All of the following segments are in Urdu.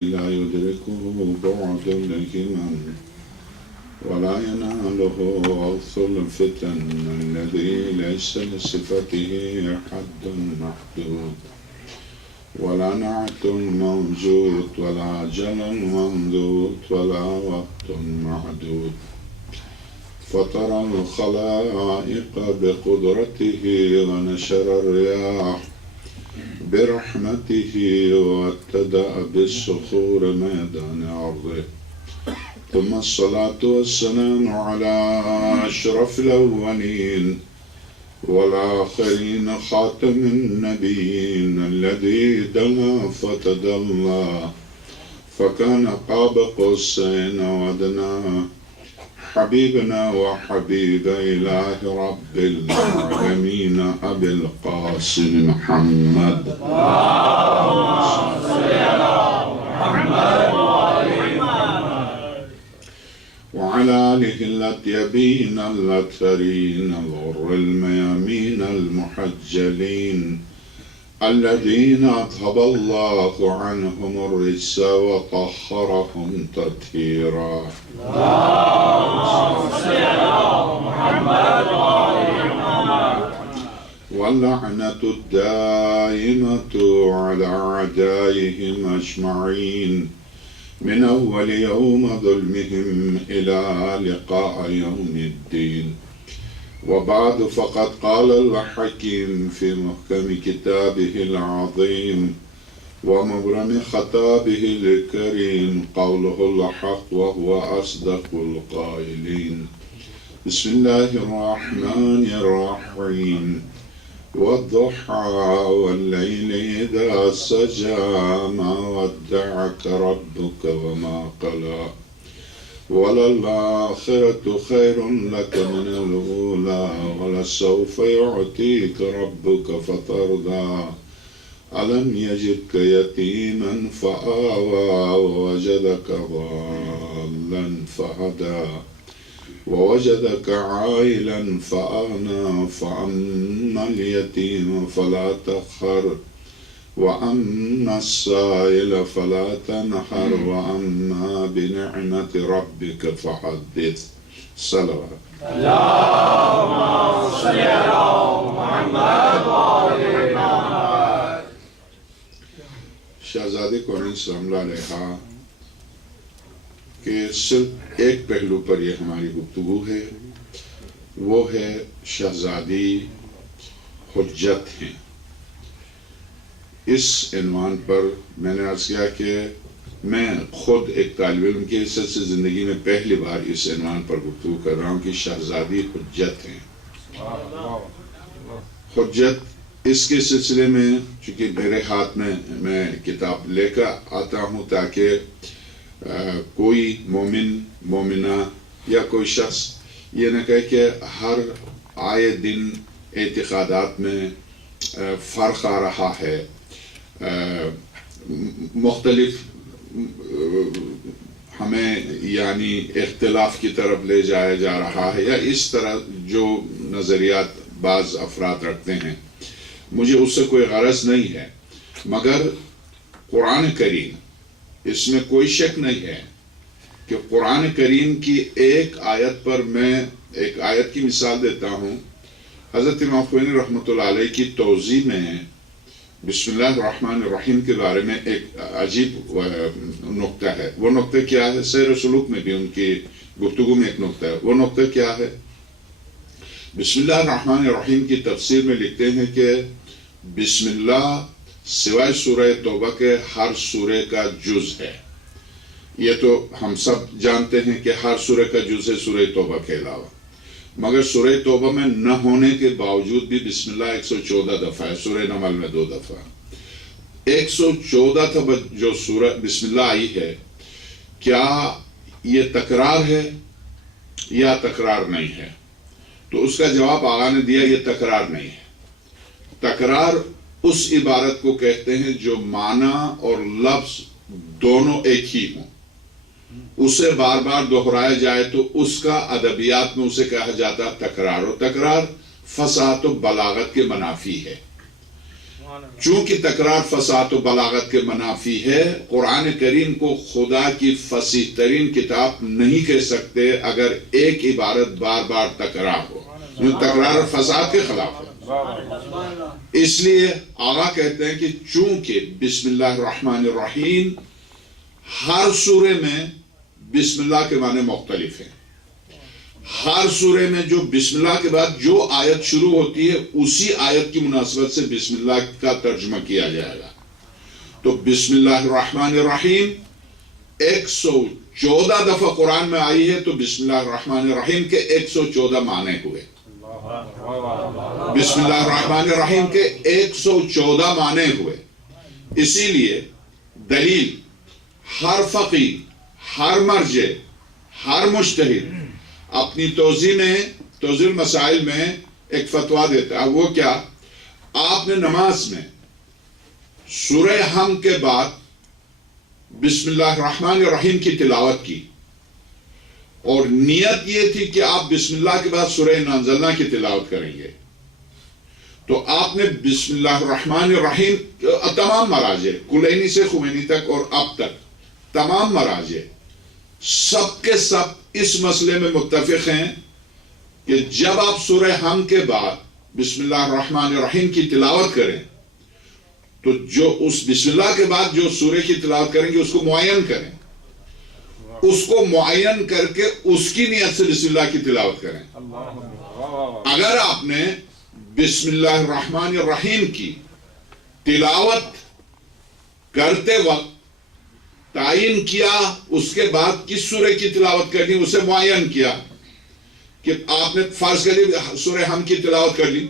لا يدركه بعد الهمم ولا يناله غوث الفتن الذي ليس لصفته حد محدود ولا نعت موجود ولا أجل ممدود ولا وقت معدود فطر الخلائق بقدرته ونشر الرياح برحمته وابتدأ بالصخور ميدان أرضه ثم الصلاة والسلام على أشرف الأولين والآخرين خاتم النبيين الذي دنا فتدلى فكان قاب قوسين وأدنى حبيبنا وحبيب إله رب العالمين أبي القاسم محمد اللهم صل على محمد وعلى آله الأطيبين الأطهرين الغر الميامين المحجلين الذين أذهب الله عنهم الرجس وطهرهم تطهيرا اللهم صل على محمد واللعنة الدائمة على أعدائهم أجمعين من أول يوم ظلمهم إلى لقاء يوم الدين وبعد فقد قال الحكيم في محكم كتابه العظيم ومبرم خطابه الكريم قوله الحق وهو أصدق القائلين بسم الله الرحمن الرحيم والضحى والليل إذا سجى ما ودعك ربك وما قلى وللآخرة خير لك من الأولى ولسوف يعطيك ربك فترضى ألم يجدك يتيما فآوى ووجدك ضالا فهدى ووجدك عائلا فأغنى فأما اليتيم فلا تقهر وأما السائل فلا تنحر وأما بنعمة ربك فحدث صلوات اللهم صل على محمد وآل محمد شہزادی کونین صلی اللہ علیہ کہ صرف ایک پہلو پر یہ ہماری گفتگو ہے وہ ہے شہزادی حجت ہیں اس عنوان پر میں نے عرض کیا کہ میں خود ایک طالب علم کے حیثیت سے زندگی میں پہلی بار اس عنوان پر گفتگو کر رہا ہوں کہ شہزادی حجت ہیں حجت اس کے سلسلے میں چونکہ میرے ہاتھ میں کتاب لے کر آتا ہوں تاکہ کوئی مومن مومنہ یا کوئی شخص یہ نہ کہے کہ ہر آئے دن اعتقادات میں فرق آ رہا ہے مختلف ہمیں یعنی اختلاف کی طرف لے جایا جا رہا ہے یا اس طرح جو نظریات بعض افراد رکھتے ہیں مجھے اس سے کوئی غرض نہیں ہے مگر قرآن کریم اس میں کوئی شک نہیں ہے کہ قرآن کریم کی ایک آیت پر میں ایک آیت کی مثال دیتا ہوں حضرت امام خمینی رحمۃ اللہ علیہ کی توضیح میں بسم اللہ الرحمن الرحیم کے بارے میں ایک عجیب نقطہ ہے وہ نقطہ کیا ہے سیر و سلوک میں بھی ان کی گفتگو میں ایک نقطہ ہے وہ نقطہ کیا ہے بسم اللہ الرحمن الرحیم کی تفسیر میں لکھتے ہیں کہ بسم اللہ سوائے سورہ توبہ کے ہر سورہ کا جز ہے یہ تو ہم سب جانتے ہیں کہ ہر سورہ کا جز ہے سورہ توبہ کے علاوہ مگر سورہ توبہ میں نہ ہونے کے باوجود بھی بسم اللہ 114 دفعہ ہے سورہ نمل میں 2 دفعہ 114 دفعہ جو سورہ بسم اللہ آئی ہے کیا یہ تکرار ہے یا تکرار نہیں ہے تو اس کا جواب آقا نے دیا یہ تکرار نہیں ہے تکرار اس عبارت کو کہتے ہیں جو معنی اور لفظ دونوں ایک ہی ہوں اسے بار بار دہرایا جائے تو اس کا ادبیات میں اسے کہا جاتا تکرار و تکرار فصاحت و بلاغت کے منافی ہے چونکہ تکرار فصاحت و بلاغت کے منافی ہے، قرآن کریم کو خدا کی فصیح ترین کتاب نہیں کہہ سکتے اگر ایک عبارت بار بار تکرار ہو، تکرار فصاحت کے خلاف ہے۔ اس لیے آقا کہتے ہیں کہ چونکہ بسم اللہ الرحمن الرحیم، ہر سورے میں بسم اللہ کے معنی مختلف ہیں، ہر سورے میں جو بسم اللہ کے بعد جو آیت شروع ہوتی ہے اسی آیت کی مناسبت سے بسم اللہ کا ترجمہ کیا جائے گا۔ تو بسم اللہ الرحمن الرحیم 114 دفعہ قرآن میں آئی ہے، تو بسم اللہ الرحمن الرحیم کے 114 معنی ہوئے، بسم اللہ الرحمن الرحیم کے 114 معنی ہوئے۔ اسی لیے دلیل ہر فقیہ، ہر مرجع، ہر مجتہد اپنی توضیح المسائل میں ایک فتویٰ دیتا ہے۔ وہ کیا؟ آپ نے نماز میں سورہ حمد کے بعد بسم اللہ الرحمن الرحیم کی تلاوت کی، اور نیت یہ تھی کہ آپ بسم اللہ کے بعد سورہ انا انزلنا کی تلاوت کریں گے، تو آپ نے بسم اللہ الرحمن الرحیم تمام مراجع کلینی سے خمینی تک اور اب تک تمام مراجع سب کے سب اس مسئلے میں متفق ہیں کہ جب آپ سورہ حمد کے بعد بسم اللہ الرحمن الرحیم کی تلاوت کریں تو جو اس بسم اللہ کے بعد جو سورہ کی تلاوت کریں گے اس کو معین کریں، اس کو معین کر کے اس کی نیت سے بسم اللہ کی تلاوت کریں۔ اگر آپ نے بسم اللہ الرحمن الرحیم کی تلاوت کرتے وقت تعین کیا اس کے بعد کس سورہ کی تلاوت کرنی، اسے معین کیا کہ آپ نے فرض کر لی سورہ حمد کی تلاوت کر لی،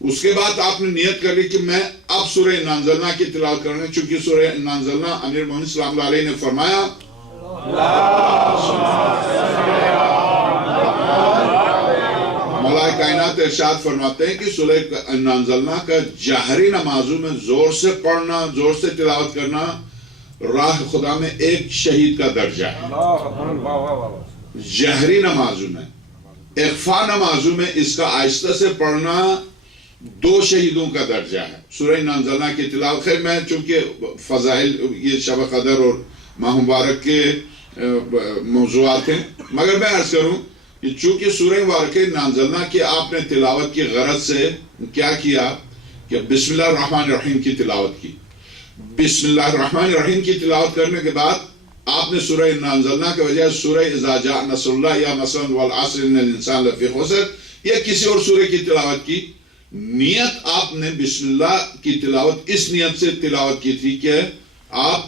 اس کے بعد آپ نے نیت کر لی کہ میں اب سورہ انا انزلنا کی تلاوت کرنا ہے، چونکہ سورہ انا انزلنا امیر مومنین صلی اللہ علیہ نے فرمایا مولا کائنات ارشاد فرماتے ہیں کہ سورہ انا انزلنا کا جہری نمازوں میں زور سے پڑھنا، زور سے تلاوت کرنا راہ خدا میں ایک شہید کا درجہ ہے۔ جہری نمازوں میں، اخفا نمازوں میں اس کا آہستہ سے پڑھنا 2 شہیدوں کا درجہ ہے۔ سورہ انا انزلنا کی تلاوت، خیر میں چونکہ فضائل یہ شب قدر اور ماہ مبارک کے موضوعات ہیں، مگر میں عرض کروں کہ چونکہ سورہ مبارک انا انزلنا کی آپ نے تلاوت کی غرض سے کیا کیا کہ بسم اللہ الرحمن الرحیم کی تلاوت کی، بسم اللہ الرحمن الرحیم کی تلاوت کرنے کے بعد آپ نے سورہ انا انزلنا کے بجائے سورہ اذا جاء نصر اللہ یا مثلا والعصر ان الانسان لفی خسر یا کسی اور سورہ کی تلاوت کی۔ نیت آپ نے بسم اللہ کی تلاوت اس نیت سے تلاوت کی تھی کہ آپ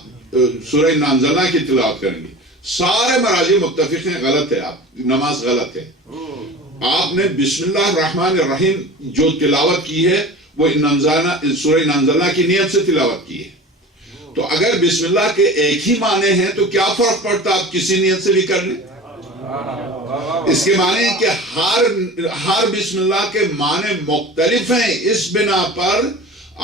سورہ انا انزلنا کی تلاوت کریں گے۔ سارے مراجع متفق ہیں غلط ہے، آپ نماز غلط ہے۔ آپ نے بسم اللہ الرحمن الرحیم جو تلاوت کی ہے وہ سورہ انا انزلنا کی نیت سے تلاوت کی ہے۔ تو اگر بسم اللہ کے ایک ہی معنی ہیں تو کیا فرق پڑتا آپ کسی نیت سے بھی کر لیں؟ اس کے معنی ہے کہ ہر بسم اللہ کے معنی مختلف ہیں، اس بنا پر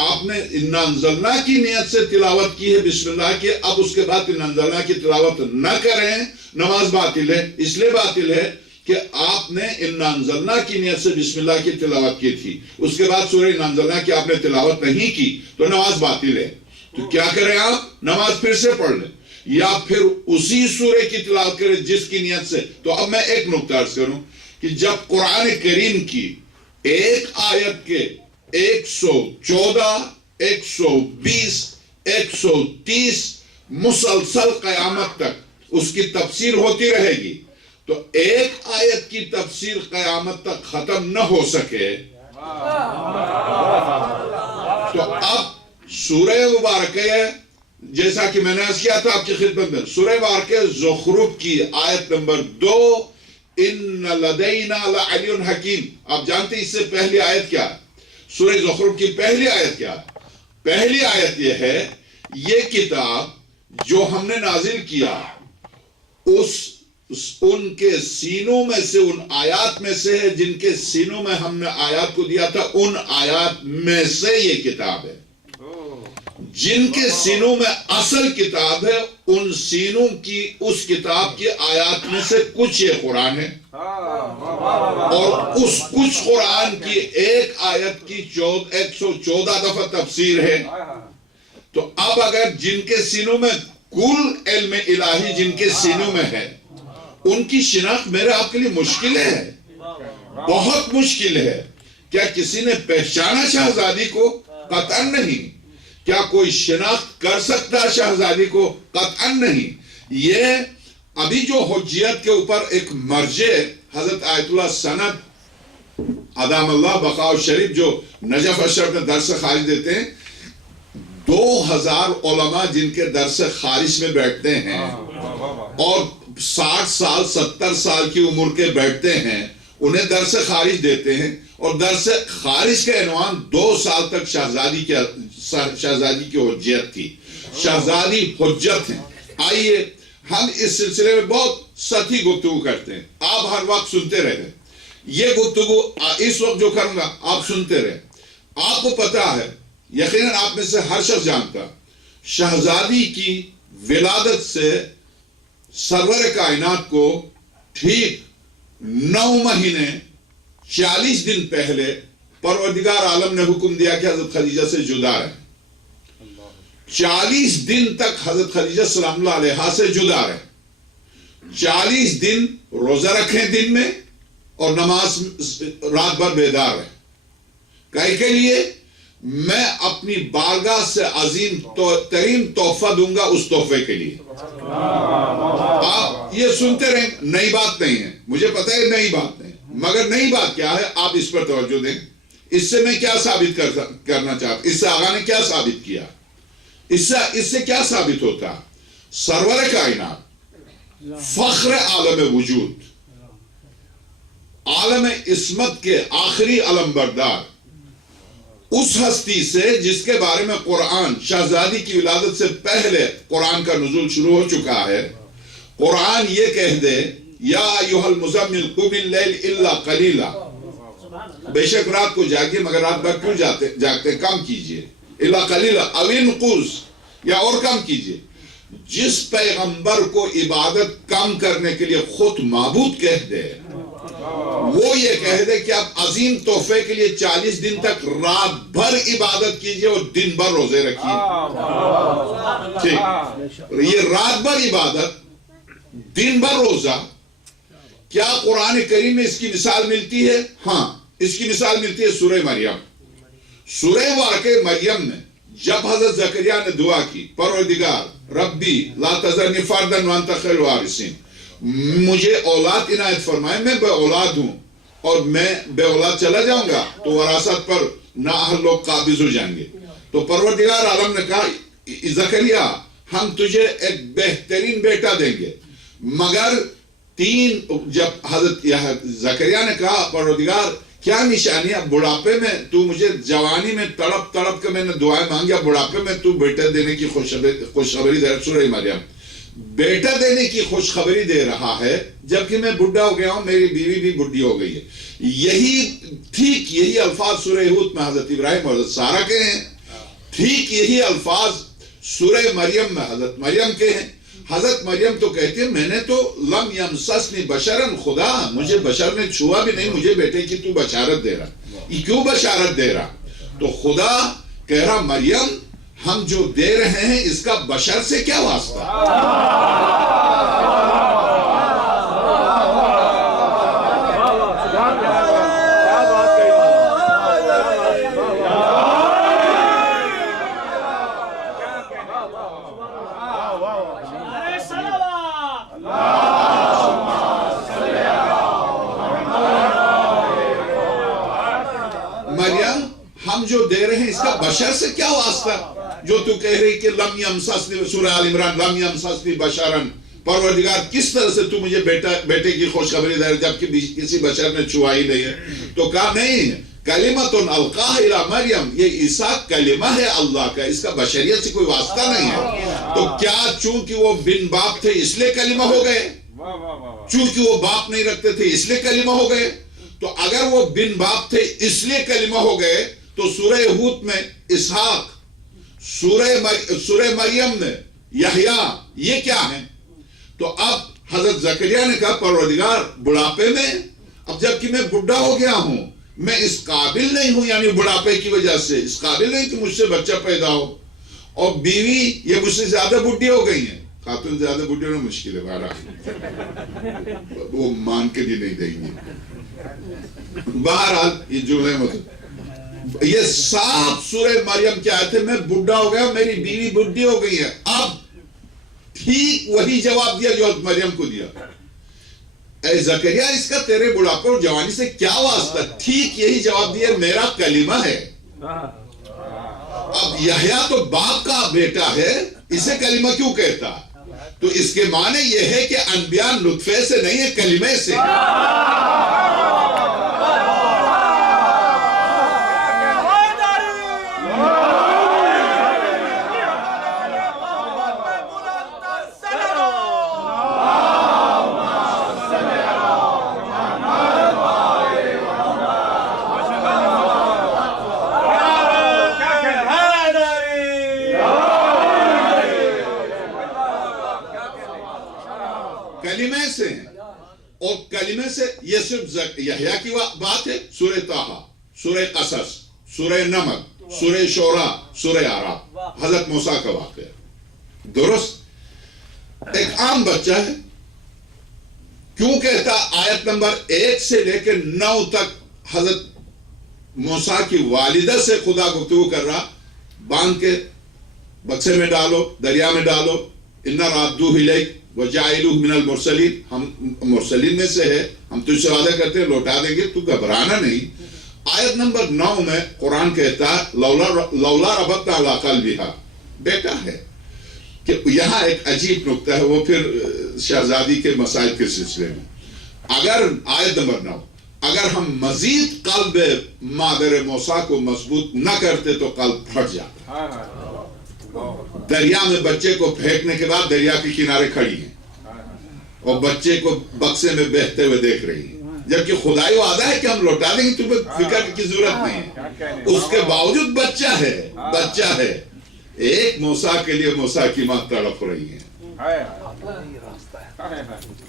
آپ نے انا انزلنا کی نیت سے تلاوت کی ہے بسم اللہ کی، اب اس کے بعد انا انزلنا کی تلاوت نہ کریں، نماز باطل ہے۔ اس لیے باطل ہے کہ آپ نے انا انزلنا کی نیت سے بسم اللہ کی تلاوت کی تھی، اس کے بعد سورہ انا انزلنا کی آپ نے تلاوت نہیں کی تو نماز باطل ہے۔ تو کیا کریں آپ؟ نماز پھر سے پڑھ لیں یا پھر اسی سورہ کی تلاوت کریں جس کی نیت سے۔ تو اب میں ایک نکتہ عرض کروں کہ جب قرآن کریم کی ایک آیت کے 114، 120، 130 مسلسل قیامت تک اس کی تفسیر ہوتی رہے گی، تو ایک آیت کی تفسیر قیامت تک ختم نہ ہو سکے تو اب سورہ مبارکہ جیسا کہ میں نے عرض کیا تھا آپ کی خدمت میں، سورہ مبارکہ زخرف کی آیت نمبر 2 ان لدینا لعلی حکیم، آپ جانتے ہیں اس سے پہلی آیت کیا ہے؟ سورہ زخرف کی پہلی آیت کیا ہے؟ پہلی آیت یہ ہے یہ کتاب جو ہم نے نازل کیا ان کے سینوں میں سے، ان آیات میں سے ہے جن کے سینوں میں ہم نے آیات کو دیا تھا، ان آیات میں سے یہ کتاب ہے۔ جن کے سینوں میں اصل کتاب ہے ان سینوں کی اس کتاب کی آیات میں سے کچھ یہ قرآن ہے۔ اور اس کچھ قرآن کی ایک آیت کی 114 دفعہ تفسیر ہے. تو اب اگر جن کے سینوں میں کل علم الہی جن کے سینوں میں ہے ان کی شناخت میرے آپ کے لیے مشکل ہے, بہت مشکل ہے. کیا کسی نے پہچانا شہزادی کو؟ قطعاً نہیں. کیا کوئی شناخت کر سکتا شہزادی کو؟ قطعاً نہیں. یہ ابھی جو حجیت کے اوپر ایک مرجع حضرت آیت اللہ سند ادام اللہ بقاء شریف جو نجف اشرف میں درس خارج دیتے ہیں, 2000 علماء جن کے درس خارج میں بیٹھتے ہیں اور 60 سال 70 سال کی عمر کے بیٹھتے ہیں, انہیں درس خارج دیتے ہیں. اور درس خارج کا عنوان 2 سال تک شہزادی کی حجیت تھی. شہزادی حجت ہیں. آئیے ہم اس سلسلے میں بہت سطحی گفتگو کرتے ہیں, آپ ہر وقت سنتے رہے. یہ گفتگو اس وقت جو کروں گا آپ سنتے رہے. آپ کو پتا ہے, یقیناً آپ میں سے ہر شخص جانتا, شہزادی کی ولادت سے سرور کائنات کو ٹھیک 9 مہینے 40 دن پہلے پروردگار عالم نے حکم دیا کہ حضرت خدیجہ سے جدا رہیں. 40 دن تک حضرت خدیجہ سلام اللہ علیہا سے جدا رہیں. 40 دن روزہ رکھیں دن میں اور نماز رات بھر بیدار رہیں. کائے کے لیے میں اپنی بارگاہ سے عظیم ترین تحفہ دوں گا اس تحفے کے لیے. آپ یہ سنتے رہیں, نئی بات نہیں ہے, مجھے پتہ ہے نئی بات نہیں, مگر نئی بات کیا ہے آپ اس پر توجہ دیں. اس سے میں کیا ثابت کرنا چاہتا, اس سے آغا نے کیا ثابت کیا, اس سے کیا ثابت ہوتا؟ سرور کائنات, فخر عالم وجود, عالم عصمت کے آخری علم بردار, اس ہستی سے جس کے بارے میں قرآن شہزادی کی ولادت سے پہلے قرآن کا نزول شروع ہو چکا ہے. قرآن یہ کہہ دے یا ایھا المزمل قم اللیل الا قلیلا, بے شک رات کو جاگیے مگر رات بھر کیوں جاگتے, کم کیجئے. الا قلیلا او انقص, یا اور کم کیجئے. جس پیغمبر کو عبادت کم کرنے کے لیے خود معبود کہہ دے, وہ یہ کہہ دے کہ آپ عظیم تحفے کے لیے 40 دن تک رات بھر عبادت کیجئے اور دن بھر روزے رکھیے. ٹھیک, یہ رات بھر عبادت دن بھر روزہ, کیا قرآن کریم میں اس کی مثال ملتی ہے؟ ہاں, اس کی مثال ملتی ہے سورہ مریم. سورہ واقع مریم میں جب حضرت زکریا نے دعا کی, پروردگار ربی لا تذرنی فردا وانت خیر الوارثین, مجھے اولاد عنایت فرمائے, میں بے اولاد ہوں اور میں بے اولاد چلا جاؤں گا تو وراثت پر نااہل لوگ قابض ہو جائیں گے. تو پروردگار عالم نے کہا زکریا ہم تجھے ایک بہترین بیٹا دیں گے, مگر جب حضرت زکریا نے کہا پروردگار کیا نشانیاں, بڑھاپے میں تو مجھے جوانی میں تڑپ تڑپ کے میں نے دعائیں مانگی, بڑھاپے میں تو بیٹا دینے کی خوشخبری دے, سورہ مریم بیٹا دینے کی خوشخبری دے رہا ہے جبکہ میں بڑھا ہو گیا ہوں, میری بیوی بھی بڑھی ہو گئی ہے. یہی الفاظ سورہ ہود میں حضرت ابراہیم اور حضرت سارہ کے ہیں, ٹھیک یہی الفاظ سورہ مریم میں حضرت مریم کے ہیں. حضرت مریم تو کہتی ہے میں نے تو لم یمسسنی بشرن, خدا مجھے بشر نے چھوا بھی نہیں, مجھے بیٹے کی تو بشارت دے رہا. یہ کیوں بشارت دے رہا؟ تو خدا کہہ رہا مریم ہم جو دے رہے ہیں اس کا بشر سے کیا واسطہ؟ ہم جو دے رہے ہیں اس کا بشر سے کیا واسطہ؟ جو تو کہہ رہی کہ لم یمسسنی, سورہ آل عمران, لم یمسسنی بشرن, پروردگار کس طرح سے تو مجھے بیٹے کی خوشخبری دے رہا جبکہ کسی بشر نے چھوا ہی نہیں ہے. تو کہا نہیں, کلمۃ القاها الی مریم, یہ عیسیٰ کلمہ ہے اللہ کا, اس کا بشریت سے کوئی واسطہ نہیں ہے. تو کیا چونکہ وہ بن باپ تھے اس لیے کلمہ ہو گئے؟ چونکہ وہ باپ نہیں رکھتے تھے اس لیے کلمہ ہو گئے؟ تو اگر وہ بن باپ تھے اس لیے کلمہ ہو گئے تو سورہ ہود میں اسحاق, سورہ مریم میں یحییٰ, یہ کیا ہیں؟ تو اب حضرت زکریا نے کہا پروردگار بڑھاپے میں اب جب کہ میں بڑھا ہو گیا ہوں، میں اس قابل نہیں ہوں، یعنی بڑھاپے کی وجہ سے اس قابل نہیں کہ مجھ سے بچہ پیدا ہو، اور بیوی یہ مجھ سے زیادہ بڈھی ہو گئی ہیں. خاتون زیادہ بڈھی ہونا مشکل ہے، بہرحال وہ مان کے بھی نہیں دیں گے. بہرحال یہ جملے مطلب یہ صاف سورہ مریم کی آیت ہے، میں بڈھا ہو گیا، میری بیوی بڈھی ہو گئی ہے. اب ٹھیک وہی جواب دیا جو مریم کو دیا. اے زکریا اس کا تیرے بڑھاپے اور جوانی سے کیا واسطہ؟ ٹھیک یہی جواب دیا، میرا کلمہ ہے. اب یحییٰ تو باپ کا بیٹا ہے، اسے کلمہ کیوں کہتا؟ تو اس کے معنی یہ ہے کہ انبیاء نطفے سے نہیں ہے، کلمے سے. کلمے سے ہیں، اور کلمے سے یہ صرف یحییٰ کی بات ہے. سورہ طٰہٰ، سورہ قصص، سورہ نمل، سورہ شعراء، سورہ اعراف، حضرت موسیٰ کا واقعہ. درست ایک عام بچہ ہے. کیوں کہتا آیت نمبر 1 سے لے کے 9 تک حضرت موسیٰ کی والدہ سے خدا گفتگو کر رہا، باندھ کے بکسے میں ڈالو، دریا میں ڈالو، اِنَّا رَادُّوهُ إِلَيْكَ وَجَعِلُوهُ مِنَ الْمُرْسَلِينَ، ہم مرسلین میں سے ہے، ہم تجھ سے وعدہ کرتے ہیں لوٹا دیں گے، تو گھبرانا نہیں. آیت نمبر 9 میں قرآن کہتا ہے لولا ربطنا علی قلبہا، بیٹا ہے. کہ یہاں ایک عجیب نکتہ ہے، وہ پھر شہزادی کے مسائل کے سلسلے میں. اگر آیت نمبر 9 اگر ہم مزید قلب مادر موسیٰ کو مضبوط نہ کرتے تو قلب پھٹ جاتا. دریا میں بچے کو پھینکنے کے بعد دریا کے کنارے کھڑی ہیں اور بچے کو بکسے میں بہتے ہوئے دیکھ رہی ہیں، جبکہ خدائی وعدہ ہے کہ ہم لوٹا دیں گے، تمہیں فکر کی ضرورت نہیں ہے. اس کے باوجود بچہ ہے. ایک موسیٰ کے لیے موسیٰ کی ماں تڑپ رہی ہے.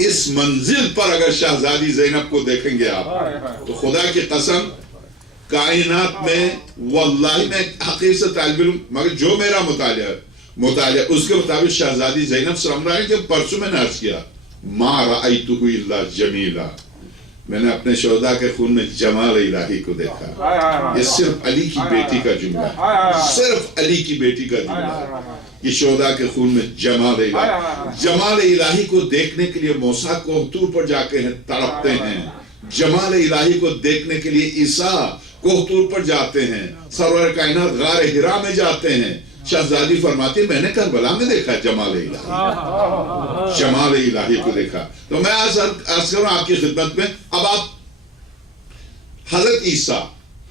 اس منزل پر اگر شہزادی زینب کو دیکھیں گے آپ تو خدا کی قسم کائنات میں واللہ میں حقیقت سے طالب علم، مگر جو میرا مطالعہ اس کے مطابق شہزادی زینب سلام اللہ علیہ، جب پرسوں میں نے عرض کیا ما رأیتہ الا جمیلا، میں نے اپنے شہداء کے خون میں جمال الہی کو دیکھا. یہ صرف علی کی بیٹی کا جملہ ہے، صرف علی کی بیٹی کا جملہ ہے. یہ شہداء کے خون میں جمال الہی کو دیکھنے کے لیے موسیٰ کوہتور پر جا کے تڑپتے ہیں. جمال الہی کو دیکھنے کے لیے عیسیٰ کوہتور پر جاتے ہیں. سرور کائنات غار حرا میں جاتے ہیں. شہزادی فرماتی ہے میں نے کربلا میں دیکھا جمال الہی، جمال الہی کو دیکھا. تو میں عرض کروں آپ کی خدمت میں، اب آپ حضرت عیسیٰ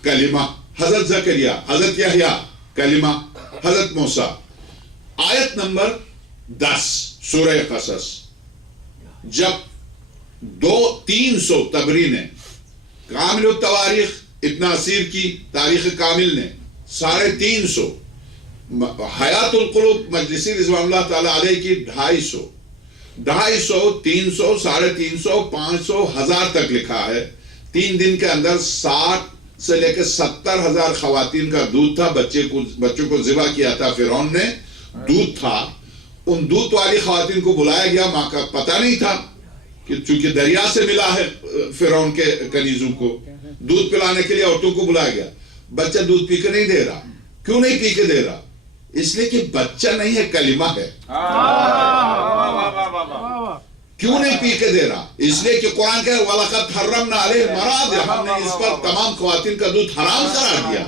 کلمہ، حضرت زکریا، حضرت یحییٰ کلمہ، حضرت موسیٰ. آیت نمبر 10 سورہ قصص، جب 300 تبری نے کامل التواریخ ابن اسیر کی تاریخ کامل نے 350، حیات القلوب مجلسی رضوان اللہ تعالیٰ علیہ کی 250، 300، 350، 500، 1000 تک لکھا ہے. 3 دن کے اندر 60 سے لے کے 70,000 خواتین کا دودھ تھا. بچوں کو ذبح کیا تھا فرعون نے، دودھ تھا. ان دودھ والی خواتین کو بلایا گیا، ماں کا پتہ نہیں تھا کہ چونکہ دریا سے ملا ہے فرعون کے کنیزوں کو، دودھ پلانے کے لیے عورتوں کو بلایا گیا. بچہ دودھ پی کے نہیں دے رہا. کیوں نہیں پی کے دے رہا؟ اس لیے کہ بچہ نہیں ہے، کلمہ ہے. کیوں نہیں پی کے دے رہا؟ اس لیے کہ قرآن کہے وَلَقَدْ حَرَّمْنَا عَلَيْهِ الْمَرَاضِعَ، ہم نے اس پر تمام خواتین کا دودھ حرام قرار دیا.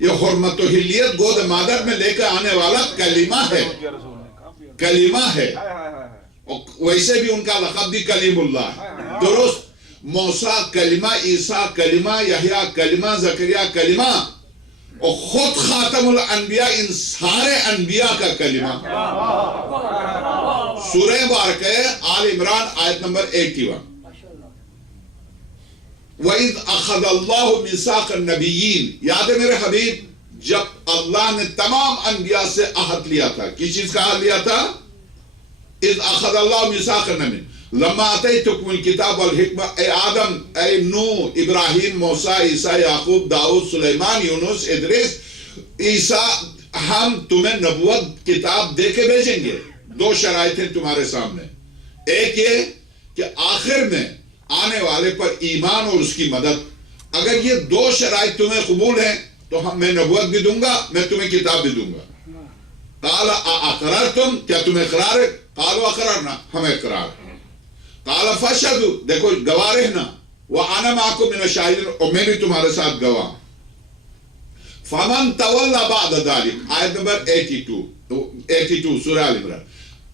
یہ حرمت و حلیت گود مادر میں لے کر آنے والا کلمہ ہے، کلمہ ہے. ویسے بھی ان کا لقب بھی کلیم اللہ ہے. درست، موسیٰ کلمہ، عیسیٰ کلمہ، یحییٰ کلمہ، زکریا کلمہ، اور خود خاتم الانبیاء ان سارے انبیاء کا کلمہ. سورہ مبارکہ آل عمران آیت نمبر 81، وَإِذْ أَخَذَ اللَّهُ مِيثَاقَ النَّبِيِّينَ، یاد ہے میرے حبیب جب اللہ نے تمام انبیاء سے عہد لیا تھا. کس چیز کا عہد لیا تھا؟ اِذْ أَخَذَ اللَّهُ مِيثَاقَ النَّبِيِّينَ، لما آتیتکم الکتاب والحکمہ، اے آدم، اے نوح، ابراہیم، موسیٰ، عیسیٰ، یعقوب، داؤد، سلیمان، یونس، ادریس، عیسیٰ، ہم تمہیں نبوت کتاب دے کے بھیجیں گے۔ دو شرائط ہیں تمہارے سامنے، ایک یہ کہ آخر میں آنے والے پر ایمان اور اس کی مدد۔ اگر یہ دو شرائط تمہیں قبول ہیں تو میں نبوت بھی دوں گا، میں تمہیں کتاب بھی دوں گا۔ قال اقررتم، کیا تم اقرار ہے؟ قالوا اقررنا، ہم اقرار ہیں۔ قال فاشهدوا، دیکھو گواہ رہنا، وانا معكم من الشاهدين، اور میں بھی تمہارے ساتھ گواہ۔ فمن تولى بعد ذلك، آیت نمبر 82 سورہ ال عمران۔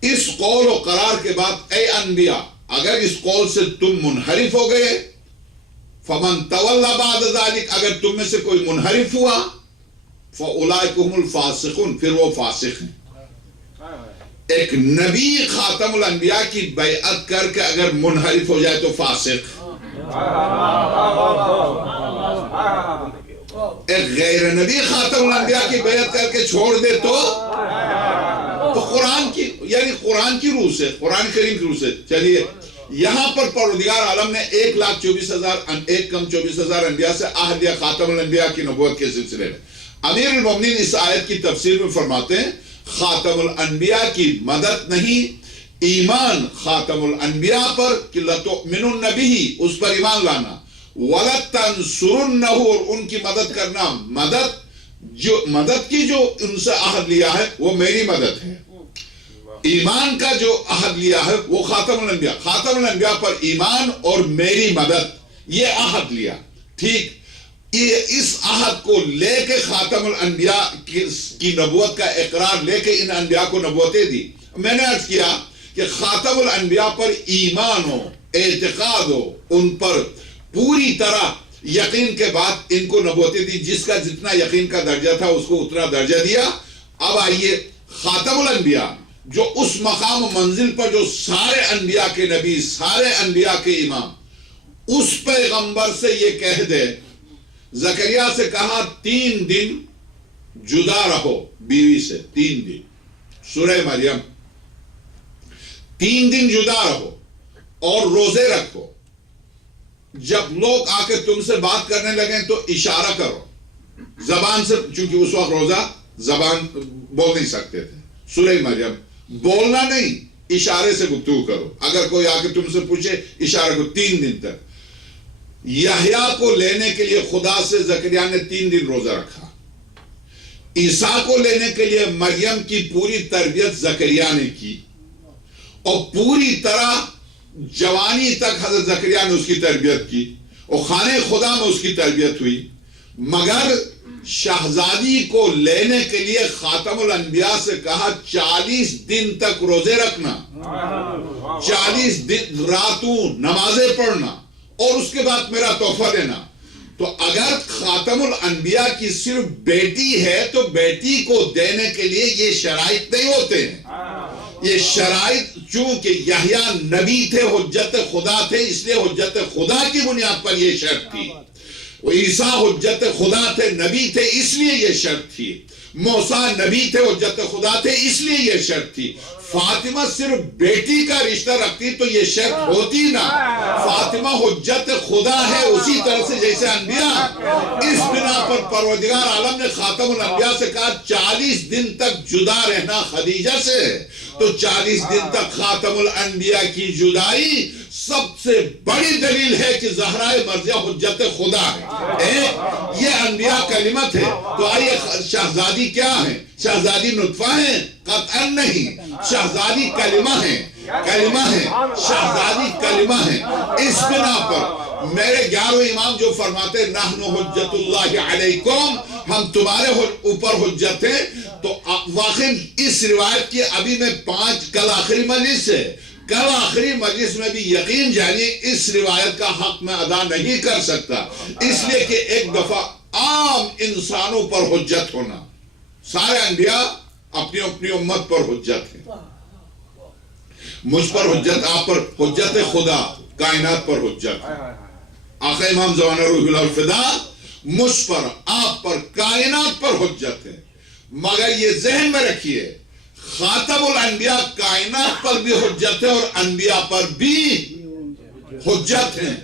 اس قول و قرار کے بعد اے انبیاء، اگر اس قول سے تم منحرف ہو گئے، فمن تولى بعد ذلك، اگر تم میں سے کوئی منحرف ہوا، فاولئک هم الفاسقون، پھر وہ فاسق ہیں۔ ایک نبی خاتم الانبیاء کی بیعت کر کے اگر منحرف ہو جائے تو فاسق، ایک غیر نبی خاتم الانبیاء کی بیعت کر کے چھوڑ دے تو قرآن کی، یعنی قرآن کی روح سے، قرآن کریم کی روح سے۔ چلیے یہاں پر پروردگار عالم نے 1,24,000 انبیاء سے عہد لیا خاتم الانبیاء کی نبوت کے سلسلے میں۔ امیر المومنین اس آیت کی تفسیر میں فرماتے ہیں خاتم الانبیاء کی مدد نہیں، ایمان خاتم الانبیاء پر کہ لَتُؤْمِنُنَّ بِهِ، اس پر ایمان لانا، وَلَتَنْصُرُنَّهُ، اور ان کی مدد کرنا، مدد کی جو ان سے عہد لیا ہے وہ میری مدد ہے۔ ایمان کا جو عہد لیا ہے وہ خاتم الانبیاء پر ایمان اور میری مدد، یہ عہد لیا، ٹھیک۔ اس عہد کو لے کے خاتم الانبیاء کی نبوت کا اقرار لے کے ان انبیاء کو نبوتیں دی۔ میں نے عرض کیا کہ خاتم الانبیاء پر ایمان ہو، اعتقاد ہو، ان پر پوری طرح یقین کے بعد ان کو نبوتیں دی، جس کا جتنا یقین کا درجہ تھا اس کو اتنا درجہ دیا۔ اب آئیے خاتم الانبیاء، جو اس مقام و منزل پر جو سارے انبیاء کے نبی، سارے انبیاء کے امام، اس پیغمبر سے یہ کہہ دے، زکریا سے کہا 3 دن جدا رہو بیوی سے، 3 دن، سورہ مریم، 3 دن جدا رہو اور روزے رکھو، جب لوگ آ کے تم سے بات کرنے لگیں تو اشارہ کرو زبان سے، چونکہ اس وقت روزہ زبان بول نہیں سکتے تھے، سورہ مریم، بولنا نہیں، اشارے سے گفتگو کرو، اگر کوئی آ کے تم سے پوچھے اشارہ کرو، 3 دن تک۔ یحییٰ کو لینے کے لیے خدا سے زکریا نے 3 دن روزہ رکھا، عیسیٰ کو لینے کے لیے مریم کی پوری تربیت زکریا نے کی، اور پوری طرح جوانی تک حضرت زکریا نے اس کی تربیت کی، اور خانہ خدا میں اس کی تربیت ہوئی۔ مگر شہزادی کو لینے کے لیے خاتم الانبیاء سے کہا 40 دن تک روزے رکھنا، 40 دن راتوں نمازیں پڑھنا، اور اس کے بعد میرا تحفہ دینا۔ تو اگر خاتم الانبیاء کی صرف بیٹی ہے تو بیٹی کو دینے کے لیے یہ شرائط نہیں ہوتے ہیں۔ یہ شرائط چونکہ یحییٰ نبی تھے، حجت خدا تھے، اس لیے حجت خدا کی بنیاد پر یہ شرط تھی۔ وہ عیسیٰ حجت خدا تھے، نبی تھے، اس لیے یہ شرط تھی۔ موسیٰ نبی تھے، حجت خدا تھے، اس لیے یہ شرط تھی۔ فاطمہ صرف بیٹی کا رشتہ رکھتی تو یہ شرط ہوتی نہ۔ فاطمہ حجت خدا ہے اسی طرح سے جیسے انبیاء۔ اس بنا پر پروردگار عالم نے خاتم الانبیاء سے کہا 40 دن تک جدا رہنا خدیجہ سے۔ تو 40 دن تک خاتم الانبیاء کی جدائی سب سے بڑی دلیل ہے کہ زہرا مرضیہ حجت خدا ہے، یہ انبیاء کلمت ہے۔ تو آئیے شہزادی کیا ہے؟ شہزادی نطفہ ہیں؟ قطعاً نہیں، شہزادی کلمہ ہیں، شہزادی کلمہ ہیں۔ اس بنا پر میرے 11 امام جو فرماتے نحن حجت اللہ علیکم، ہم تمہارے اوپر حجت ہیں، تو واقعی اس روایت کی ابھی میں 5 کل آخری مجلس ہے، کل آخری مجلس میں بھی یقین جانیے اس روایت کا حق میں ادا نہیں کر سکتا، اس لیے کہ ایک دفعہ عام انسانوں پر حجت ہونا، سارے انبیاء اپنی اپنی امت پر حجت ہیں، مجھ پر حجت، آپ پر حجت خدا، کائنات پر حجت ہے۔ آقا امام زمانہ روح اللہ الفدا مجھ پر، آپ پر، کائنات پر حجت ہے۔ مگر یہ ذہن میں رکھیے خاتم الانبیاء کائنات پر بھی حجت ہے اور انبیاء پر بھی حجت ہیں.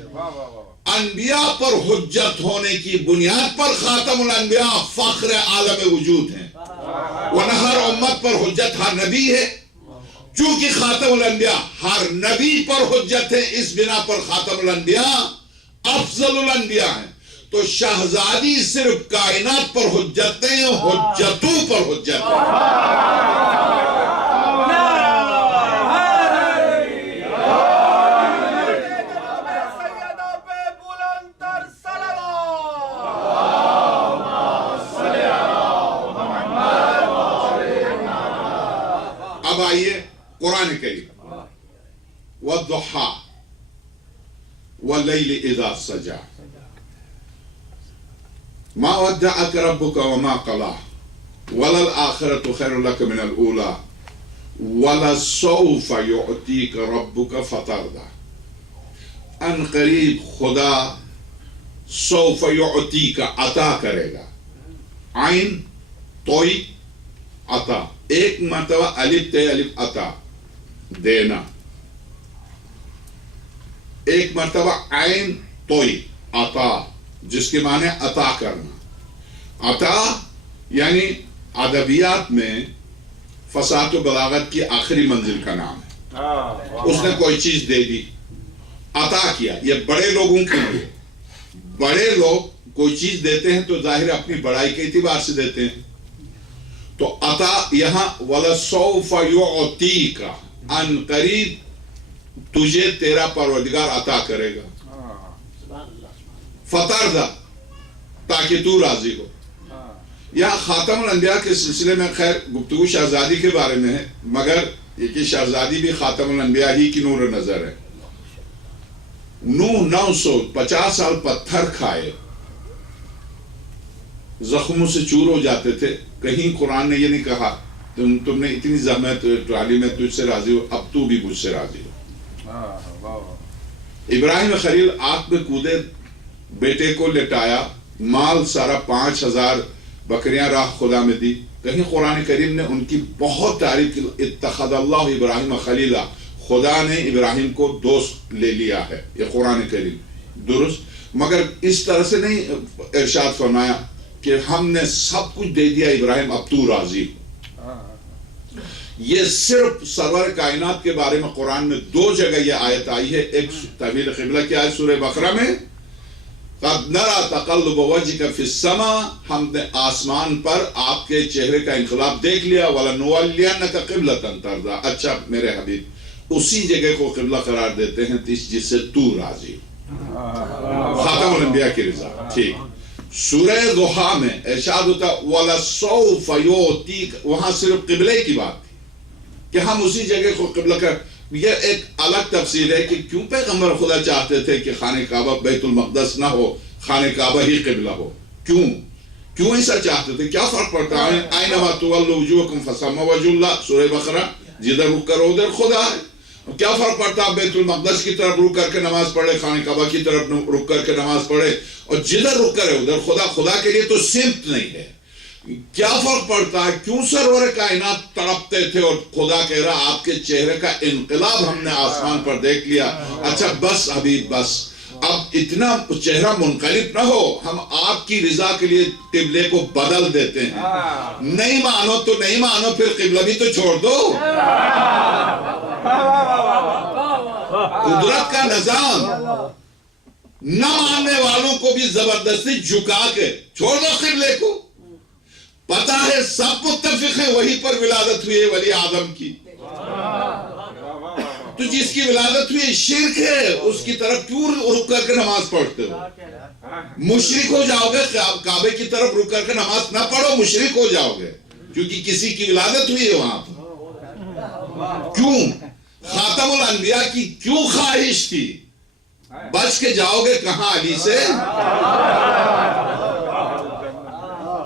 انبیاء پر حجت ہونے کی بنیاد پر خاتم الانبیاء فخر عالم وجود ہیں، ورنہ ہر امت پر حجت ہر نبی ہے. چونکہ خاتم الانبیاء ہر نبی پر حجت ہے، اس بنا پر خاتم الانبیاء افضل الانبیاء ہیں. تو شہزادی صرف کائنات پر حجت نہیں، حجتوں پر حجت ہے. اب آئیے قرآن کریم، والضحى والليل إذا سجى ما ودعك ربك وما قلى وللآخرة خير لك من الأولى ولسوف يعطيك ربك فترضى. ان قریب خدا سوف يعطيك عطا کرے گا. عین توئی عطا، ایک مرتبہ الف تے الف عطا دینا، ایک مرتبہ عین توئی عطا جس کے معنی عطا کرنا. عطا یعنی ادبیات میں فصاحت و بلاغت کی آخری منزل کا نام ہے. اس نے کوئی چیز دے دی، عطا کیا. یہ بڑے لوگوں کے لیے، بڑے لوگ کوئی چیز دیتے ہیں تو ظاہر اپنی بڑائی کے اعتبار سے دیتے ہیں. تو عطا یہاں وَلَسَوْفَ يُعْطِيكَ، ان قریب تجھے تیرا پروردگار عطا کرے گا. فترضى، تاکہ تو راضی ہو. یہاں خاتم الانبیاء کے سلسلے میں خیر گفتگو شہزادی کے بارے میں ہے، مگر یہ کہ شہزادی بھی خاتم الانبیاء ہی کی نور نظر ہے. نوح 950 سال پتھر کھائے، زخموں سے چور ہو جاتے تھے. کہیں قرآن نے یہ نہیں کہا تم نے اتنی زحمت ٹرالی میں تجھ سے راضی ہو، اب تو بھی مجھ سے راضی ہو. ابراہیم خلیل آگ میں کودے، بیٹے کو لٹایا، مال سارا 5000 بکریاں راہ خدا میں دی. کہیں قرآن کریم نے ان کی بہت تعریف کی. اتخذ اللہ ابراہیم خلیلا، خدا نے ابراہیم کو دوست لے لیا ہے. یہ قرآن کریم درست، مگر اس طرح سے نہیں ارشاد فرمایا کہ ہم نے سب کچھ دے دیا ابراہیم اب تو راضی ہو. یہ صرف سرور کائنات کے بارے میں قرآن میں 2 جگہ یہ آیت آئی ہے. ایک تحویل قبلہ کی آیت سورہ بقرہ میں، قَدْ نَرَى تَقَلُّبَ وَجْهِكَ فِي السَّمَاءِ، ہم نے آسمان پر آپ کے چہرے کا انقلاب دیکھ لیا. وَلَنُوَلِّيَنَّكَ قِبْلَةً تَرْضَىٰ، اچھا میرے حبیب اسی جگہ کو قبلہ قرار دیتے ہیں جس سے تو راضی ہو. خاتم الانبیاء کی رضا. ٹھیک. سورہ ضحیٰ میں ارشاد ہوتا وَلَسَوْفَ يُعْطِيكَ، وہاں صرف قبلے کی بات تھی کہ ہم اسی جگہ کو قبلہ کر. یہ ایک الگ تفسیر ہے کہ کیوں پیغمبر خدا چاہتے تھے کہ خانہ کعبہ بیت المقدس نہ ہو، خانہ کعبہ ہی قبلہ ہو. کیوں ایسا چاہتے تھے؟ کیا فرق پڑتا ہے؟ اَيْنَمَا تُوَلُّوا وُجُوهَكُمْ فَثَمَّ وَجْهُ اللَّهِ، سورہ بقرہ. جدھر رک کر ادھر خدا ہے. کیا فرق پڑتا ہے بیت المقدس کی طرف رک کر کے نماز پڑھے، خانہ کعبہ کی طرف رک کر کے نماز پڑھے، اور جدھر رک کر ہے ادھر خدا. خدا کے لیے تو سمت نہیں ہے. کیا فرق پڑتا ہے؟ کیوں سرور کائنات تڑپتے تھے اور خدا کہہ رہا آپ کے چہرے کا انقلاب ہم نے آسمان پر دیکھ لیا. اچھا بس حبیب بس، اب اتنا چہرہ منقلب نہ ہو. ہم آپ کی رضا کے لیے قبلے کو بدل دیتے ہیں. نہیں مانو تو نہیں مانو، پھر قبلہ بھی تو چھوڑ دو. قدرت کا نظام نہ ماننے والوں کو بھی زبردستی جھکا کے چھوڑ دو قبلے کو. پتہ ہے سب متفق ہیں وہی پر ولادت ہوئی ہے ولی اعظم کی. تو جس کی ولادت ہوئی شرک ہے، اس کی طرف کیوں رک کر کے نماز پڑھتے ہو؟ مشرک ہو جاؤ گے. کعبے کی طرف رک کر کے نماز نہ پڑھو، مشرک ہو جاؤ گے، کیونکہ کسی کی ولادت ہوئی ہے وہاں پر. کیوں؟ خاتم الانبیاء کی کیوں خواہش تھی؟ بچ کے جاؤ گے کہاں علی سے؟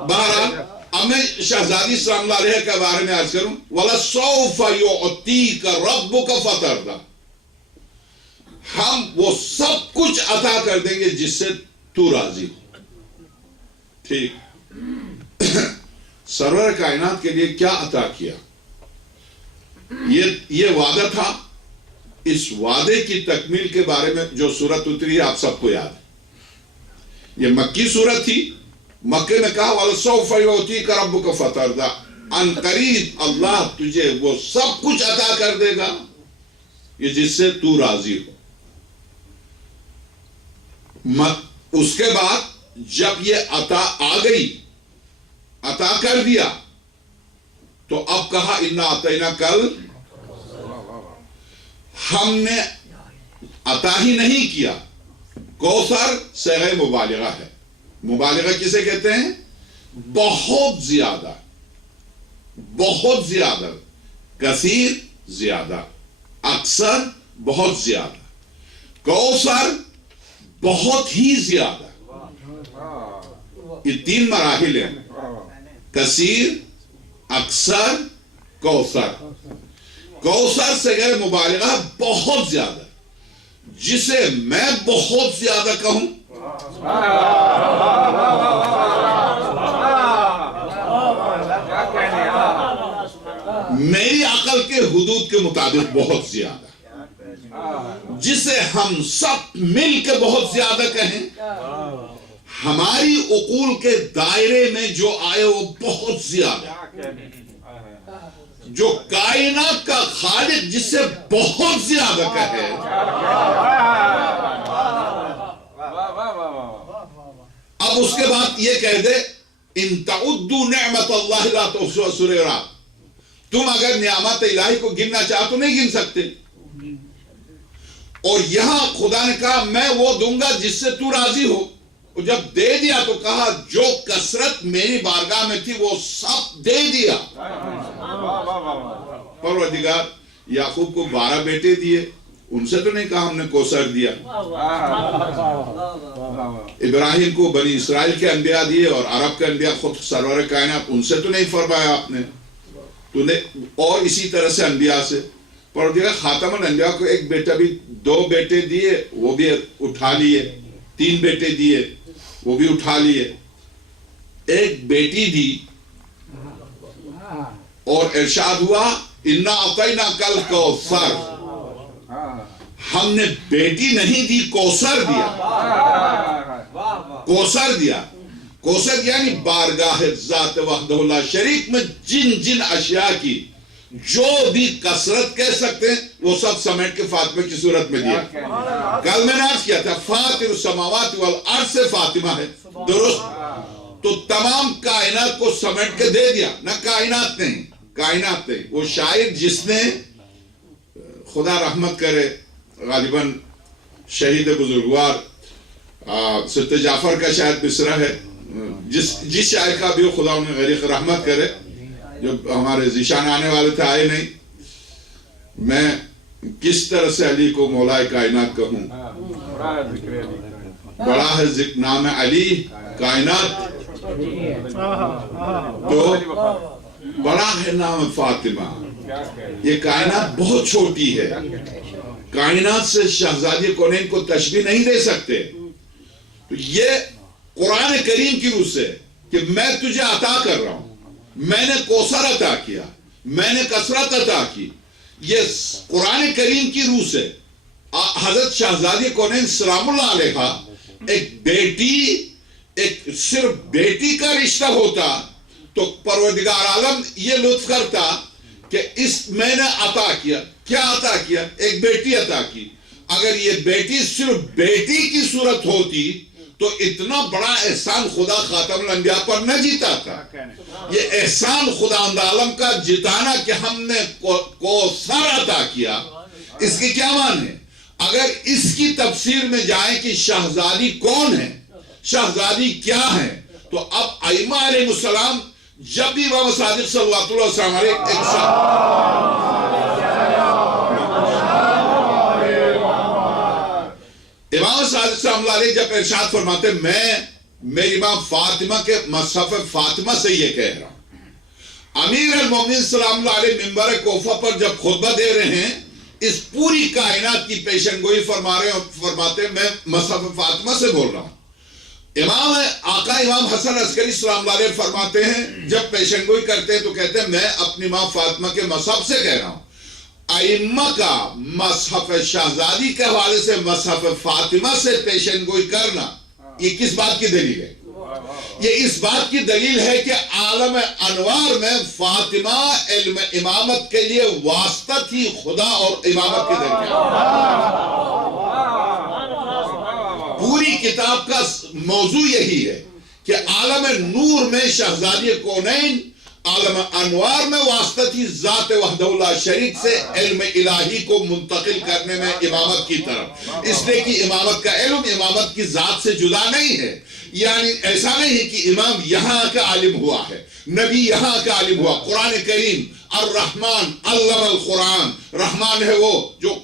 بہرحال اب میں شہزادی سلام اللہ علیہ کے بارے میں عرض کروں. وَلَسَوْفَ يُعْطِيكَ رَبُّكَ فَتَرْضَىٰ، ہم وہ سب کچھ عطا کر دیں گے جس سے تو راضی ہو. ٹھیک. سرور کائنات کے لیے کیا عطا کیا؟ یہ وعدہ تھا. اس وعدے کی تکمیل کے بارے میں جو سورت اتری ہے آپ سب کو یاد ہے. یہ مکی سورت تھی. مکے نے کہا وَلَسَوْفَ يُعْطِيكَ رَبُّكَ فَتَرْضَىٰ، ان قریب اللہ تجھے وہ سب کچھ عطا کر دے گا یہ جس سے تو راضی ہو. اس کے بعد جب یہ عطا آ گئی، عطا کر دیا، تو اب کہا اِنَّا أَعْطَيْنَاكَ، ہم نے عطا ہی نہیں کیا. کوثر صیغہ مبالغہ ہے. مبالغہ کسے کہتے ہیں؟ بہت زیادہ، بہت زیادہ، کثیر زیادہ، اکثر بہت زیادہ، کوثر بہت ہی زیادہ. یہ تین مراحل ہیں: کثیر، اکثر، کوثر. کوثر سے غیر مبالغہ بہت زیادہ، جسے میں بہت زیادہ کہوں میری عقل کے حدود کے مطابق بہت زیادہ، جسے ہم سب مل کے بہت زیادہ کہیں، ہماری عقول کے دائرے میں جو آئے وہ بہت زیادہ. جو کائنات کا خالق جس سے بہت زیادہ کہے، اب اس کے بعد یہ کہہ دے ان تعدوا نعمت اللہ لا تحصوها، سورہ رات. تم اگر نعمت الہی کو گننا چاہو تو نہیں گن سکتے. اور یہاں خدا نے کہا میں وہ دوں گا جس سے تو راضی ہو. اور جب دے دیا تو کہا جو کثرت میری بارگاہ میں تھی وہ سب دے دیا. پروردگار یعقوب کو 12 بیٹے دیے، ان سے تو نہیں کہا ہم نے کوثر دیا. ابراہیم کو بنی اسرائیل کے انبیاء دیے اور عرب کے انبیاء خود سرور کائنات، ان سے تو نہیں فرمایا آپ نے. تو نے اور اسی طرح سے انبیاء سے. پروردگار خاتم الانبیاء کو ایک بیٹا بھی، 2 بیٹے دیے وہ بھی اٹھا لیے، 3 بیٹے دیے وہ بھی اٹھا لیے، ایک بیٹی دی اور ارشاد ہوا اِنَّا أَعْطَيْنَاكَ الْكَوْثَرَ. ہم نے بیٹی نہیں دی، کوثر دیا. کوثر دیا. کوثر یعنی بارگاہ ذات وحدہ لا شریک میں جن اشیاء کی جو بھی کثرت کہہ سکتے ہیں وہ سب سمیٹ کے فاطمہ کی صورت میں دیا. کل میں نے عرض کیا تھا فاطر السماوات والارض سے فاطمہ ہے، درست؟ تو تمام کائنات کو سمیٹ کے دے دیا. نہ کائنات نہیں، کائنات نہیں. وہ شاعر جس نے، خدا رحمت کرے، غالباً شہید بزرگوار ست جعفر کا شاید مصرع ہے، جس شاعر کا بھی خدا انہیں غریق رحمت کرے، جو ہمارے ذیشان آنے والے تھے آئے نہیں. میں کس طرح سے علی کو مولا کائنات کہوں، بڑا ہے نام علی کائنات، تو بڑا ہے نام فاطمہ. یہ کائنات بہت چھوٹی ہے. کائنات سے شہزادی کونین کو تشبیہ نہیں دے سکتے. تو یہ قرآن کریم کی روح سے کہ میں تجھے عطا کر رہا ہوں، میں نے کوثر عطا کیا، میں نے کثرت عطا کی. یہ قرآن کریم کی روح سے حضرت شہزادی کونین سلام اللہ علیہ ایک بیٹی، ایک صرف بیٹی کا رشتہ ہوتا تو پروردگار عالم یہ لطف کرتا کہ اس میں نے عطا کیا. کیا عطا کیا؟ ایک بیٹی عطا کی. اگر یہ بیٹی صرف بیٹی کی صورت ہوتی تو اتنا بڑا احسان خدا خاتم الانبیاء پر نہ جیتا تھا. یہ احسان خدا عالم کا جتانا کہ ہم نے کوثر عطا کیا، اس کی کیا معنی ہے؟ اگر اس کی تفسیر میں جائیں کہ شہزادی کون ہے، شہزادی کیا ہے، تو اب ائمہ علیہ السلام جب بھی امام صادق صلی اللہ علیہ وسلم ایک امام صادق صلی اللہ علیہ جب ارشاد فرماتے میں میری ماں فاطمہ کے مصحف فاطمہ سے یہ کہہ رہا ہوں. امیر المومنین صلی اللہ علیہ ممبر کوفہ پر جب خطبہ دے رہے ہیں، اس پوری کائنات کی پیشن گوئی فرما رہے ہیں، فرماتے ہیں میں مصحف فاطمہ سے بول رہا ہوں. امام آقا امام حسن عسکری صلی اللہ علیہ فرماتے ہیں جب پیشن گوئی کرتے ہیں تو کہتے ہیں میں اپنی ماں فاطمہ کے مصحف سے کہہ رہا ہوں. ائمہ کا مصحف شہزادی کے حوالے سے مصحف فاطمہ سے پیشن گوئی کرنا، یہ کس بات کی دلیل ہے؟ یہ اس بات کی دلیل ہے کہ عالم انوار میں فاطمہ علم امامت کے لیے واسطہ تھی خدا اور امامت کے درمیان۔ پوری کتاب کا موضوع یہی ہے کہ عالم نور میں شہزادی کونین، عالم انوار میں واسطہ تھی ذات وحدہ لا شریک سے علم الہی کو منتقل کرنے میں امامت کی طرف، اس لیے کہ امامت کا علم امامت کی ذات سے جدا نہیں ہے۔ یعنی ایسا نہیں ہے کہ امام یہاں کا عالم ہوا ہے، نبی یہاں کا عالم ہوا۔ قرآن کریم الرحمن علم القرآن، رحمان ہے وہ جو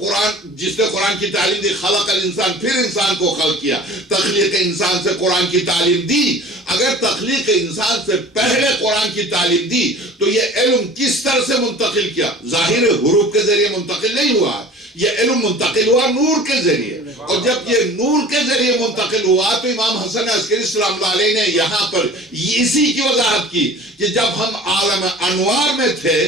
جس نے قرآن کی تعلیم دی، خلق الانسان، پھر انسان کو خلق کیا، تخلیق انسان سے قرآن کی تعلیم دی۔ اگر تخلیق انسان سے پہلے قرآن کی تعلیم دی تو یہ علم کس طرح سے منتقل کیا؟ ظاہر حروف کے ذریعے منتقل نہیں ہوا، یہ علم منتقل ہوا نور کے ذریعے، اور جب یہ نور کے ذریعے منتقل ہوا تو امام حسن عسکری سلام اللہ علیہ نے یہاں پر اسی کی وضاحت کی کہ جب ہم عالم انوار میں تھے،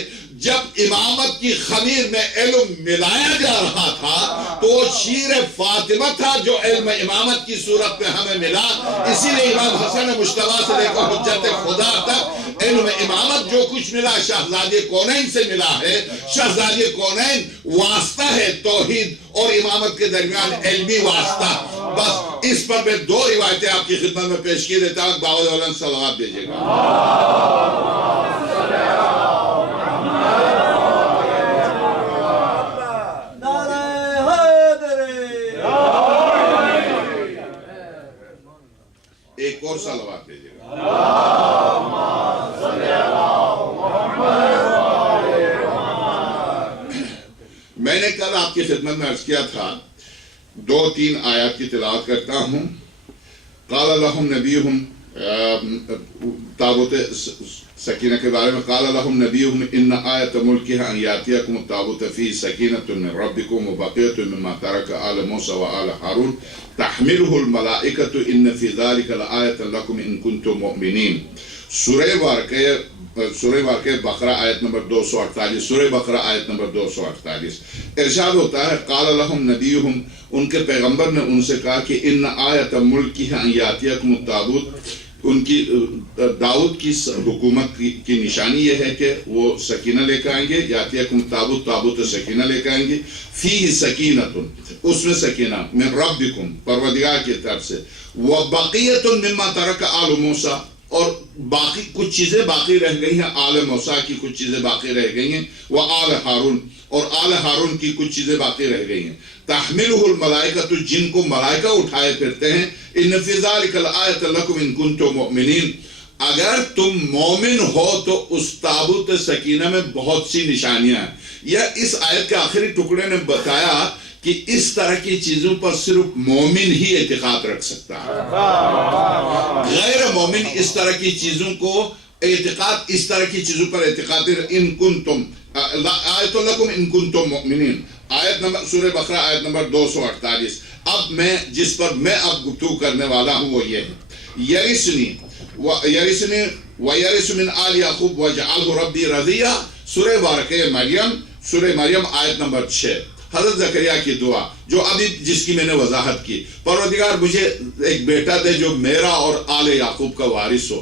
جب امامت کی خمیر میں علم ملایا جا رہا تھا تو وہ شیر فاطمہ تھا جو علم امامت کی صورت میں ہمیں ملا۔ اسی لئے امام حسن مجتبیٰ سے لے کر حجت خدا تک علم امامت جو کچھ ملا شہزادی کونین سے ملا ہے۔ شہزادی کونین واسطہ ہے توحید اور امامت کے درمیان، علمی واسطہ۔ بس اس پر میں دو روایتیں آپ کی خدمت میں پیش کی دیتا ہوں، باوجہ علم صلوات دیجئے گا۔ ایک اور صلوات دیجئے گا۔ میں نے کل آپ کی خدمت میں عرض کیا تھا، 2-3 آیات کی تلاوت کرتا ہوں۔ قال لهم نبیہم، تابوت سکینہ کے بارے میں، قال لهم نبیہم ان آیت ملکها ان یاتیکم التابوت فی سکینۃ من ربکم وبقیۃ مما ترک آل موسیٰ وآل ہارون تحملہ الملائکۃ ان فی ذلک لآیۃ لکم ان کنتم مؤمنین۔ سورہ واقعہ بقرہ آیت نمبر 248، سورہ بقرہ آیت نمبر 248 ارشاد ہوتا ہے، قال لهم نبیہم، ان کے پیغمبر نے ان سے کہا کہ ان آیت ملکها ان یاتیکم التابوت، ان کی داؤد کی حکومت کی نشانی یہ ہے کہ وہ سکینہ لے کے آئیں گے، یاتیکم التابوت، تابوت سکینہ لے کے آئیں گے، فیہ سکینۃ، اس میں سکینہ، من ربکم، پروردگار کی طرف سے، وبقیۃ مما ترک آل موسیٰ، اور باقی کچھ چیزیں باقی رہ گئی ہیں، آل موسیٰ کی کچھ چیزیں باقی رہ گئی ہیں، وآل ہارون، اور آل ہارون کی کچھ چیزیں باقی رہ گئی ہیں، تحملہ الملائکۃ، جن کو ملائکہ اٹھائے پھرتے ہیں، ان فی ذلک لآیۃ لکم ان کنتم مؤمنین، اگر تم مومن ہو تو اس تابوت سکینہ میں بہت سی نشانیاں ہیں۔ یا اس آیت کے آخری ٹکڑے نے بتایا کہ اس طرح کی چیزوں پر صرف مومن ہی اعتقاد رکھ سکتا ہے، غیر مومن اس طرح کی چیزوں کو اعتقاد، اس طرح کی چیزوں پر اعتقاد، ان کنتم آیت لکم ان کنتم مؤمنین، آیت نمبر سورہ بقرہ آیت نمبر 248۔ اب میں جس پر میں اب گفتگو کرنے والا ہوں وہ یہ ہے، یرثنی ویرث من آل یعقوب وجعلہ ربی رضیہ، سورہ واقعہ مریم، سورہ مریم آیت نمبر 6، حضرت زکریا کی دعا جو ابھی جس کی میں نے وضاحت کی، پروردگار مجھے ایک بیٹا دے جو میرا اور آل یعقوب کا وارث ہو۔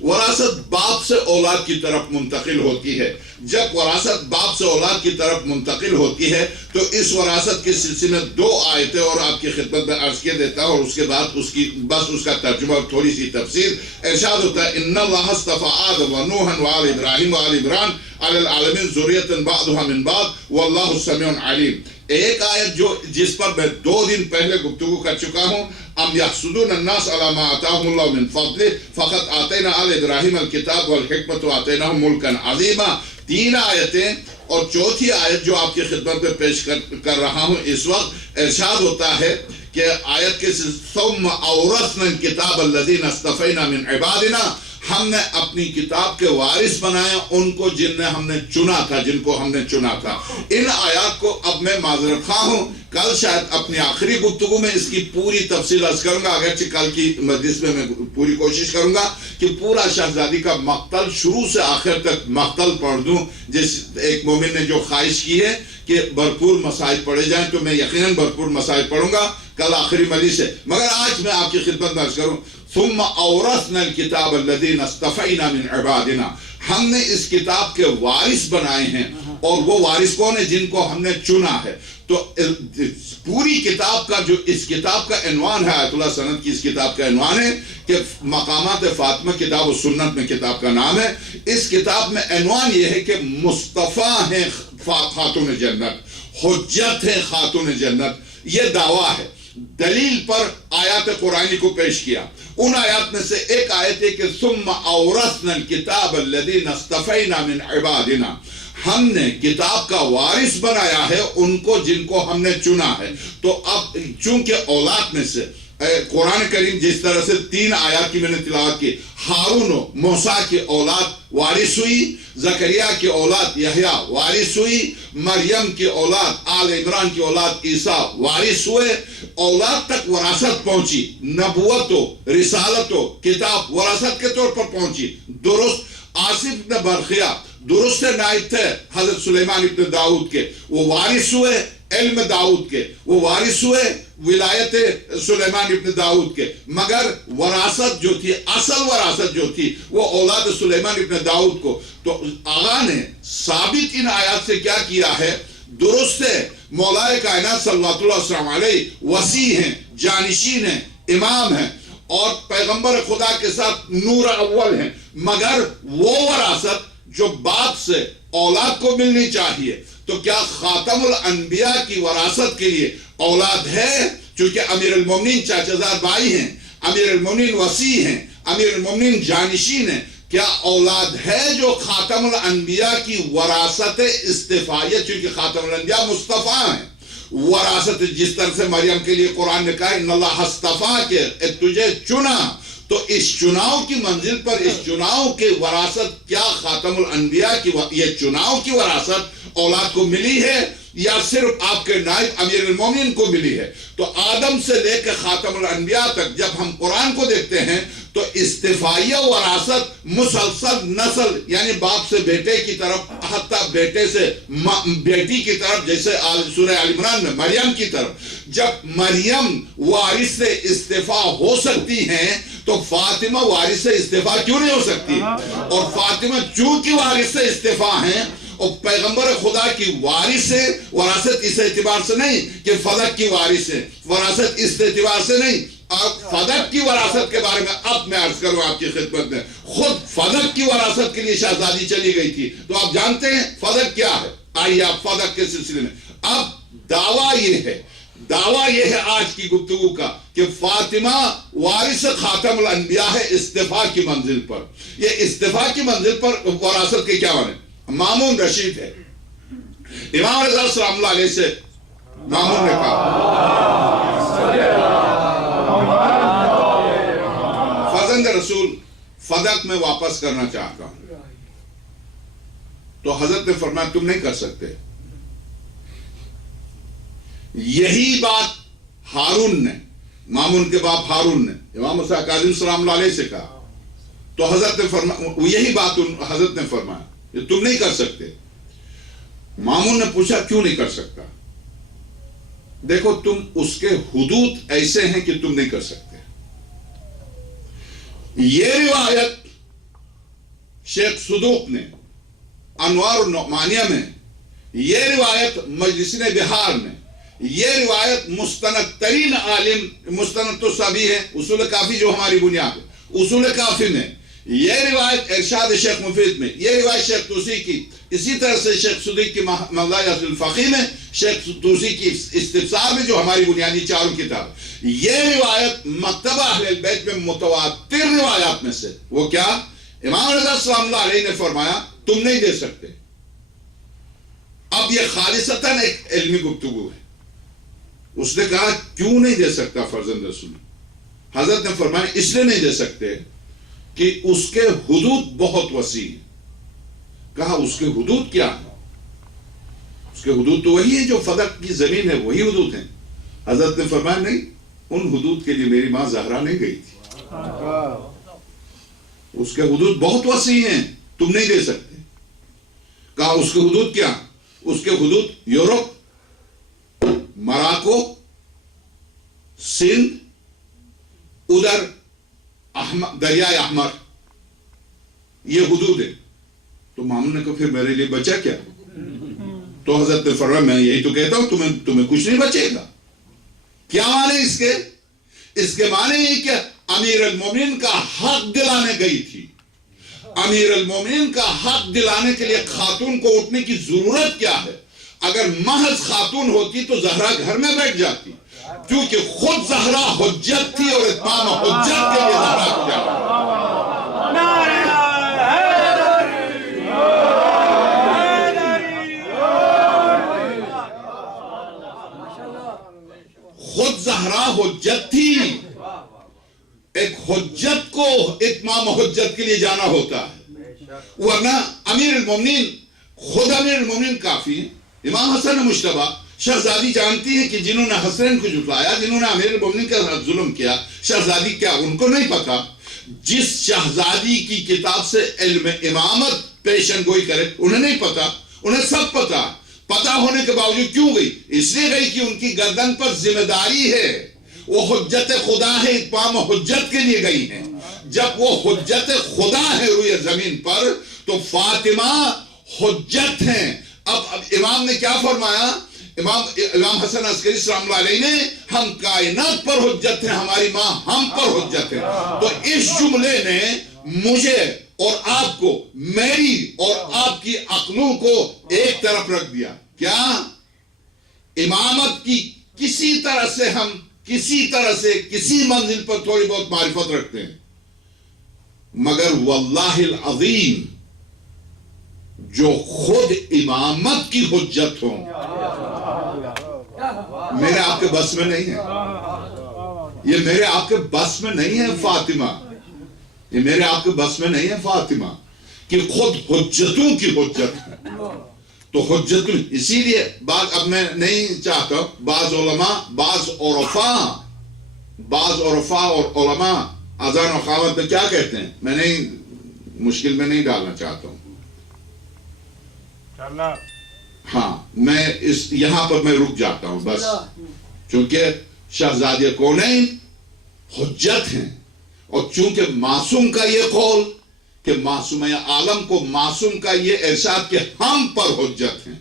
وراثت باپ سے اولاد کی طرف منتقل ہوتی ہے، جب وراثت باپ سے اولاد کی طرف منتقل ہوتی ہے تو اس وراثت کے سلسلے میں 2 آیتیں اور آپ کی خدمت میں عرض کیے دیتا ہوں، اور اس کے بعد اس کا ترجمہ اور تھوڑی سی تفسیر۔ ارشاد ہوتا ہے، ان اللہ اصطفى آدم ونوحا وآل ابراہیم وآل عمران علی العالمین ذریۃ بعضها من بعض واللہ سمیع علیم۔ ایک آیت جس پر میں 2 دن پہلے گفتگو کر چکا ہوں، ام یحسدون الناس علی ما آتاہم اللہ من فضلہ فقد آتینا آل ابراہیم الکتاب والحکمۃ وآتیناہم ملکا عظیما۔ 3 آیتیں اور چوتھی آیت جو آپ کی خدمت میں پیش کر رہا ہوں اس وقت، ارشاد ہوتا ہے کہ آیت کے ثم اورثنا الکتاب الذین اصطفینا من عبادنا، ہم نے اپنی کتاب کے وارث بنایا ان کو جن نے جن کو ہم نے چنا تھا. ان آیات کو اب میں معذرت خواہ ہوں، کل شاید اپنی آخری گفتگو میں اس کی پوری تفصیل عرض کروں گا، اگرچہ کل کی مجلس میں پوری کوشش کروں گا کہ پورا شہزادی کا مقتل شروع سے آخر تک مقتل پڑھ دوں. جس ایک مومن نے جو خواہش کی ہے کہ بھرپور مسائل پڑھے جائیں تو میں یقیناً بھرپور مسائل پڑھوں گا کل آخری مجلس سے. مگر آج میں آپ کی خدمت میں عرض کروں، ثم اورثنا الکتاب الذین اصطفینا من عبادنا، ہم نے اس کتاب کے وارث بنائے ہیں، اور وہ وارث کون ہے؟ جن کو ہم نے چنا ہے. تو پوری کتاب کا جو اس کتاب کا عنوان ہے، آیت اللہ سند کی اس کتاب کا عنوان ہے کہ مقامات فاطمہ کتاب و سنت میں کتاب کا نام ہے. اس کتاب میں عنوان یہ ہے کہ مصطفیٰ ہیں خاتون جنت، حجت ہے خاتون جنت. یہ دعویٰ ہے. دلیل پر آیات قرآنی کو پیش کیا. ان آیات میں سے ایک آیت ہے کہ ثم اورثنا الکتاب الذین اصطفینا من عبادنا، ہم نے کتاب کا وارث بنایا ہے ان کو جن کو ہم نے چنا ہے. تو اب چونکہ اولاد میں سے قرآن کریم جس طرح سے 3 آیات کی میں نے تلاوت کی، ہارون و موسیٰ کی اولاد وارث ہوئی، زکریا کی اولاد یحییٰ وارث ہوئی، مریم کی اولاد آل عمران کی اولاد عیسیٰ وارث ہوئے. اولاد تک وراثت پہنچی، نبوت و رسالت و کتاب وراثت کے طور پر پہنچی. درست آصف بن برخیہ درست نائب تھے حضرت سلیمان ابن داؤد کے، وہ وارث ہوئے علم داؤد کے، وہ وارث ہوئے ولایت سلیمان ابن داؤد کے. مگر وراثت جو تھی، اصل وراثت جو تھی، وہ اولاد سلیمان ابن داؤد کو. تو آقا نے ثابت ان آیات سے کیا کیا ہے؟ درست ہے مولا کائنات صلی اللہ علیہ وسلم وسیع ہیں، جانشین ہیں، امام ہیں، اور پیغمبر خدا کے ساتھ نور اول ہیں. مگر وہ وراثت جو باپ سے اولاد کو ملنی چاہیے، تو کیا خاتم الانبیاء کی وراثت کے لیے اولاد ہے؟ چونکہ امیر المومنین چاچا زاد بھائی ہیں، امیر المومنین وسیع ہیں، امیر المومنین جانشین ہیں. کیا اولاد ہے جو خاتم الانبیاء کی وراثت استفائیہ؟ چونکہ خاتم الانبیاء مصطفیٰ ہیں. وراثت جس طرح سے مریم کے لیے قرآن نے کہا ان اللہ اصطفیٰ کے تجھے چنا، تو اس چناؤ کی منزل پر اس چناؤ کے وراثت کیا خاتم الانبیاء کی یہ چناؤ کی وراثت اولاد کو ملی ہے یا صرف آپ کے نائب امیر المومنین کو ملی ہے؟ تو آدم سے لے کے خاتم الانبیاء تک جب ہم قرآن کو دیکھتے ہیں تو استفائیہ وراثت مسلسل نسل، یعنی باپ سے بیٹے کی طرف، حتیٰ بیٹے سے بیٹی کی طرف، جیسے سورہ آل عمران میں مریم کی طرف. جب مریم وارث سے استفاء ہو سکتی ہیں تو فاطمہ وارث سے استفاء کیوں نہیں ہو سکتی؟ اور فاطمہ چونکہ وارث سے استفاء ہیں اور پیغمبر خدا کی وارث ہے، وراثت اس اعتبار سے نہیں کہ فلک کی وارث ہے، وراثت اس اعتبار سے نہیں. اب فلک کی وراثت کے بارے میں اب میں عرض کروں آپ کی خدمت میں، خود فلک کی وراثت کے لیے شہزادی چلی گئی تھی. تو آپ جانتے ہیں فلک کیا ہے؟ آئیے آپ فلک کے سلسلے میں. اب دعویٰ یہ ہے آج کی گفتگو کا کہ فاطمہ وارث خاتم الانبیاء ہے استفاء کی منزل پر. یہ استفاء کی منزل پر وراثت کے کیا معنی؟ مامون رشید ہے. امام رضا سلام اللہ علیہ سے مامون نے کہا فرزند رسول فدق میں واپس کرنا چاہتا ہوں. تو حضرت نے فرمایا تم نہیں کر سکتے. یہی بات ہارون نے، مامون کے باپ ہارون نے امام موسیٰ کاظم سلام اللہ علیہ سے کہا. تو حضرت نے فرمایا، یہی بات حضرت نے فرمایا کہ تم نہیں کر سکتے. مامون نے پوچھا کیوں نہیں کر سکتا؟ دیکھو تم اس کے حدود ایسے ہیں کہ تم نہیں کر سکتے. یہ روایت شیخ صدوق نے انوار النعمانیہ میں، یہ روایت مجلسین بہار میں، یہ روایت مستند ترین عالم مستند تو سبھی ہے، اصول کافی جو ہماری بنیاد ہے، اصول کافی میں یہ روایت ارشاد شیخ مفید میں، یہ روایت شیخ توسی کی، اسی طرح سے شیخ صدیق کی مولایت الفقی میں، شیخ توسی کی استفسار میں جو ہماری بنیادی چاروں کتاب، یہ روایت مکتبہ اہل البیت میں متواتر روایات میں سے. وہ کیا؟ امام رضا سلام اللہ علیہ نے فرمایا تم نہیں دے سکتے. اب یہ خالصتاً ایک علمی گفتگو ہے. اس نے کہا کیوں نہیں دے سکتا فرزند رسول؟ حضرت نے فرمایا اس لیے نہیں دے سکتے کہ اس کے حدود بہت وسیع ہیں. کہا اس کے حدود کیا ہیں؟ اس کے حدود تو وہی ہے جو فلک کی زمین ہے، وہی حدود ہیں. حضرت نے فرمایا نہیں، ان حدود کے لیے میری ماں زہرا نہیں گئی تھی. اس کے حدود بہت وسیع ہیں، تم نہیں دے سکتے. کہا اس کے حدود کیا؟ اس کے حدود یورپ، مراکو، سندھ، ادھر دریائے احمر، یہ حدود ہیں. تو ماموں نے کہا پھر میرے لیے بچا کیا؟ تو حضرت نے فرمایا میں یہی تو کہتا ہوں، تمہیں کچھ نہیں بچے گا. کیا معنی اس کے؟ اس کے معنی یہ کہ امیر المومنین کا حق دلانے گئی تھی. امیر المومنین کا حق دلانے کے لیے خاتون کو اٹھنے کی ضرورت کیا ہے؟ اگر محض خاتون ہوتی تو زہرا گھر میں بیٹھ جاتی، کیونکہ خود زہرا حجت تھی اور اتمام حجت کے لیے زہرا کو جانا. خود زہرا حجت تھی. ایک حجت کو اتمام حجت کے لیے جانا ہوتا ہے، ورنہ امیر المومنین، خود امیر المومنین کافی ہیں. امام حسن مجتبیٰ شہزادی جانتی ہیں کہ جنہوں نے حسین کو جھٹلایا، جنہوں نے امیر المومنین کے ساتھ ظلم کیا، شہزادی کیا ان کو نہیں پتا؟ جس شہزادی کی کتاب سے علم امامت پیشن گوئی کرے انہیں نہیں پتا؟ انہیں سب پتا ہونے کے باوجود کیوں گئی؟ اس لیے گئی کہ ان کی گردن پر ذمہ داری ہے، وہ حجت خدا ہے، اتمام حجت کے لیے گئی ہیں. جب وہ حجت خدا ہے روئے زمین پر تو فاطمہ حجت ہیں. اب امام نے کیا فرمایا؟ امام حسن عسکری سلام اللہ علیہ نے ہم کائنات پر حجت ہیں، ہماری ماں ہم پر حجت ہے. تو اس جملے نے مجھے اور آپ کو، میری اور آپ کی عقلوں کو ایک طرف رکھ دیا. کیا امامت کی کسی طرح سے کسی منزل پر تھوڑی بہت معرفت رکھتے ہیں، مگر واللہ العظیم جو خود امامت کی حجت ہوں میرے آپ کے بس میں نہیں ہے. یہ میرے آپ کے بس میں نہیں ہے فاطمہ، یہ میرے آپ کے بس میں نہیں ہے فاطمہ کہ خود حجتوں کی حجت ہے. تو حجت، اسی لیے اب میں نہیں چاہتا، بعض علماء، بعض عرفاء اور علماء اذان و اقامت میں کیا کہتے ہیں، میں نہیں مشکل میں نہیں ڈالنا چاہتا ہوں. ہاں میں یہاں پر میں رک جاتا ہوں بس، چونکہ شہزادی کونین حجت ہیں. اور چونکہ معصوم کا یہ قول کہ معصوم عالم کو معصوم کا یہ ارشاد کہ ہم پر حجت ہیں،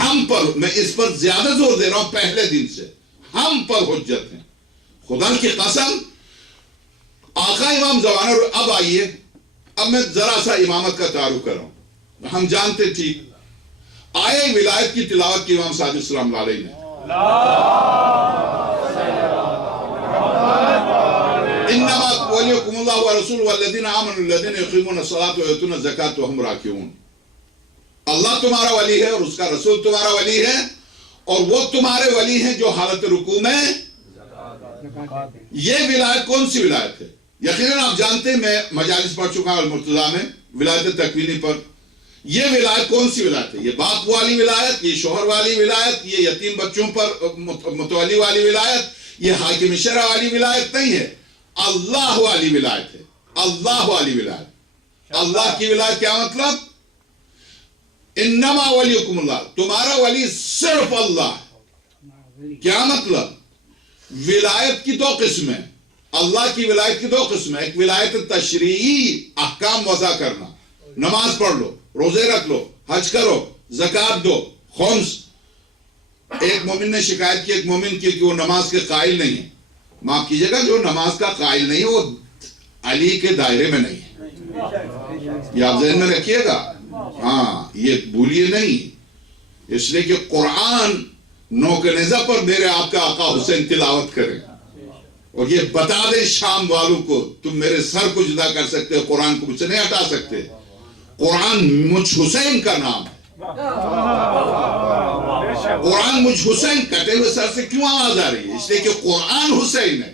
ہم پر، میں اس پر زیادہ زور دے رہا ہوں پہلے دن سے، ہم پر حجت ہیں. خدا کی قسم آقا امام زمانہ. اب آئیے، اب میں ذرا سا امامت کا تعارف کر رہا ہوں. ہم جانتے تھے آئے ولایت کی تلاوت کی امام صادق السلام علیہ نے. انما ولیکم اللہ ورسول والذین آمنوا الذین یقیمون الصلاۃ ویؤتون الزکاۃ وهم راکعون. اللہ تمہارا ولی ہے اور اس کا رسول تمہارا ولی ہے، اور وہ تمہارے ولی ہیں جو حالت رکوع میں. یہ ولایت کون سی ولایت ہے؟ یقیناً آپ جانتے ہیں، میں مجالس پڑھ چکا ہوں المرتضیٰ میں ولایت تکوینی پر. یہ ولایت کون سی ولایت ہے؟ یہ باپ والی ولایت، یہ شوہر والی ولایت، یہ یتیم بچوں پر متولی والی ولایت، یہ حاکم شرع والی ولایت نہیں ہے، اللہ والی ولایت ہے. اللہ والی ولایت. اللہ کی ولایت کیا مطلب؟ انما ولیکم اللہ، تمہارا ولی صرف اللہ ہے. کیا مطلب؟ ولایت کی دو قسمیں، اللہ کی ولایت کی دو قسمیں. ایک ولایت تشریعی، احکام وضع کرنا، نماز پڑھ لو، روزے رکھ لو، حج کرو، زکوٰۃ دو، خمس. ایک مومن نے شکایت کی ایک مومن کی کہ وہ نماز کے قائل نہیں ہے. معاف کیجئے گا، جو نماز کا قائل نہیں ہے وہ علی کے دائرے میں نہیں ہے. یہ آپ ذہن میں رکھیے گا، ہاں یہ بھولیے نہیں. اس لیے کہ قرآن نوک نیزہ پر میرے آپ کا آقا حسین تلاوت کریں اور یہ بتا دیں شام والوں کو تم میرے سر کو جدا کر سکتے، قرآن کو مجھ سے نہیں ہٹا سکتے. قرآن مجھ حسین کا نام ہے. قرآن مجھ حسین کٹے ہوئے سر سے کیوں آواز آ رہی ہے؟ اس لیے کہ قرآن حسین ہے،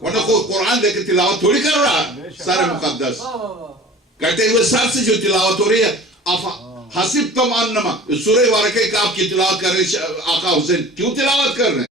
ورنہ کوئی قرآن لے کے تلاوت تھوڑی کر رہا سر مقدس، کٹے ہوئے سر سے جو تلاوت ہو رہی ہے. حسبتم انما سورہ واقعہ کا آپ کی تلاوت کر رہے آقا حسین کیوں تلاوت کر رہے ہیں؟